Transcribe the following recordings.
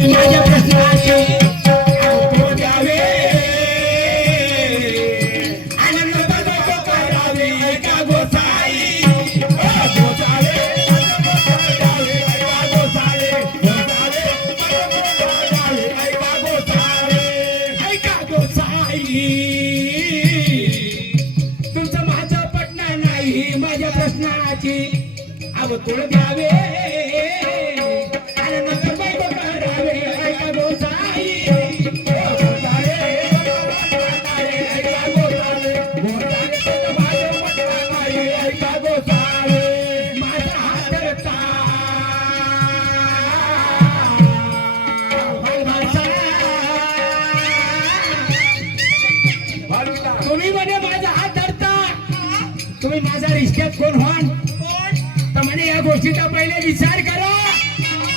माझ्या प्रश्नाचे उत्तर द्यावे आनंद बायको करावे ऐका गोसाई गोसाळे ऐका गोसाळे ऐका गोसाळे ऐका गोसाई तुमचं माझं पटणार नाही माझ्या प्रश्नाची उत्तर द्यावे तुम्ही म्हणे माझा हात धरता तुम्ही माझा रिश्त्यात कोण व्हाल तर म्हणे या गोष्टीचा पहिले विचार करा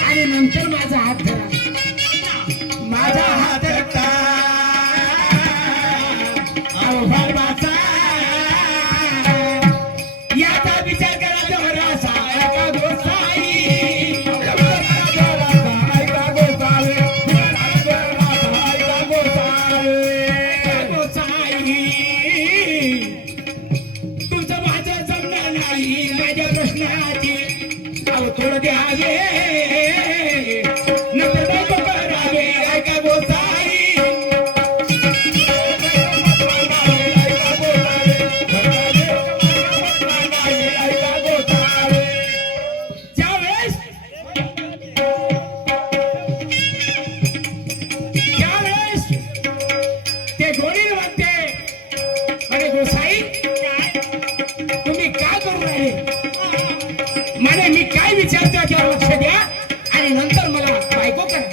आणि नंतर माझा हात धरा माझा हात धरता याचा विचार करा जरासा ऐका गोसाई ऐका गोसाई तुमचं माझं जमणार नाही माझ्या प्रश्नाची उत्तर द्यावे नंतर बायको करावे ऐका गोसाई ज्यावेळेस ते गोडील म्हणते म्हणे गोसाई तुम्ही काय करू राहिले म्हणे मी काय विचारतो त्यावर लक्ष द्या आणि नंतर मला बायको करा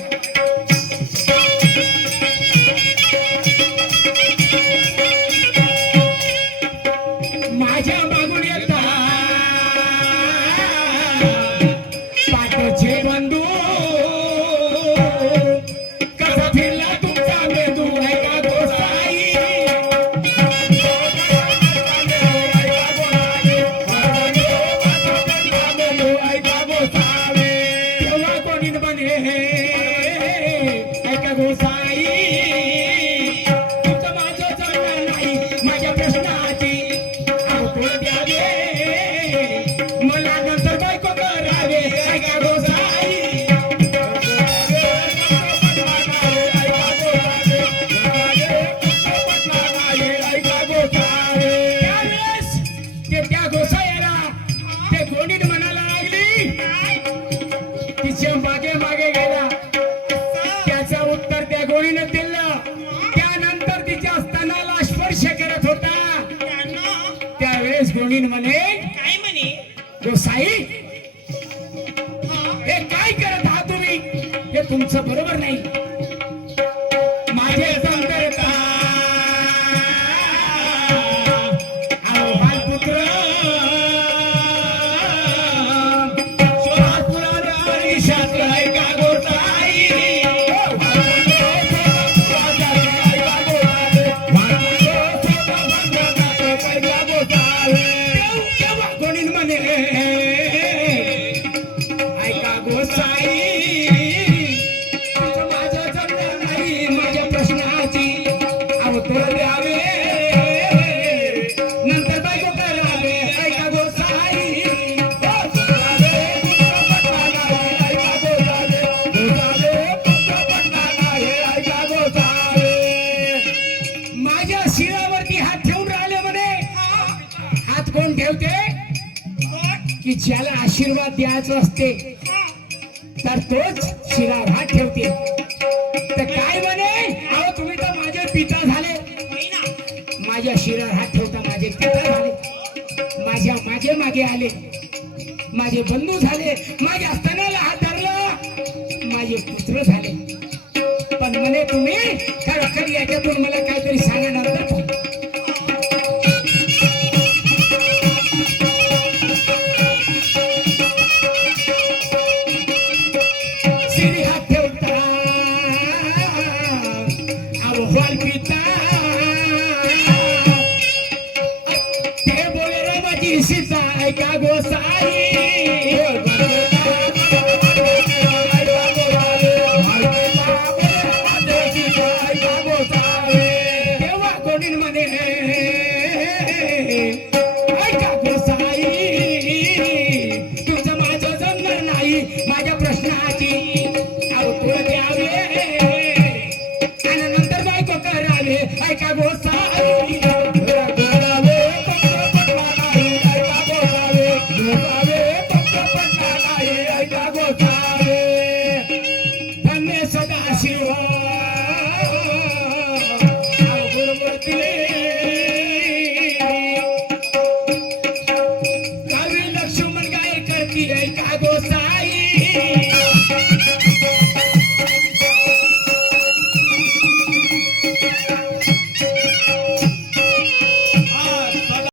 माझ्या मागून येता पाठचे बंधू कसा फिरला तुमचा मेंदू ऐका गोसाई तेव्हा कोणी म्हणे ऐका गोसाई तुमचं माझं चालणार नाही माझ्या प्रश्नाची उत्तर द्यावे मला नंतर बायको करावे ऐका गोसाई त्यावेळेस ते त्या गोसाईला ते गोंडीत म्हणायला लागली तिच्या मागे मागे गेला त्याचं उत्तर त्या गोळीनं दिलं त्यानंतर तिच्या स्तनाला स्पर्श करत होता त्यावेळेस गोळीन म्हणे काय म्हणे गोसाई हे काय करत आहात तुम्ही हे तुमचं बरोबर नाही माझे संतरता बालपुत्र सोलापुरात आणि शास्त्र ऐका गोसाई तेव्हा कोणीन म्हणे ऐका गोसाई तुमचं माझं जमणार नाही माझ्या प्रश्नाची उत्तर द्यावे नंतर बायको करावे ऐका गोसाई माझ्या शिरावरती हात ठेवून राहिले म्हणे हात कोण ठेवते की ज्याला आशीर्वाद द्यायचा असते तर तोच शिरावर हात ठेवते तर काय म्हणे अहो तुम्ही तर माझे पिता झाले माझ्या शिरावर हात ठेवता माझे पिता झाले माझ्या मागे मागे आले माझे बंधू झाले माझ्या स्तनाला हात धरला माझे पुत्र झाले पण म्हणे तुम्ही खरोखर याच्यातून मला काहीतरी सांगणार का शिरी हात ठेवता अहवाल पिता ते बोले रे माझी सीता ऐका गोसाई माझ्या प्रश्नाची उत्तर द्यावे आणि नंतर बायको करावे ऐका गोसावी करावे फक्त पटवा नाही ऐका गोसावे गोसावे फक्त पटवा नाही ऐका गोसावी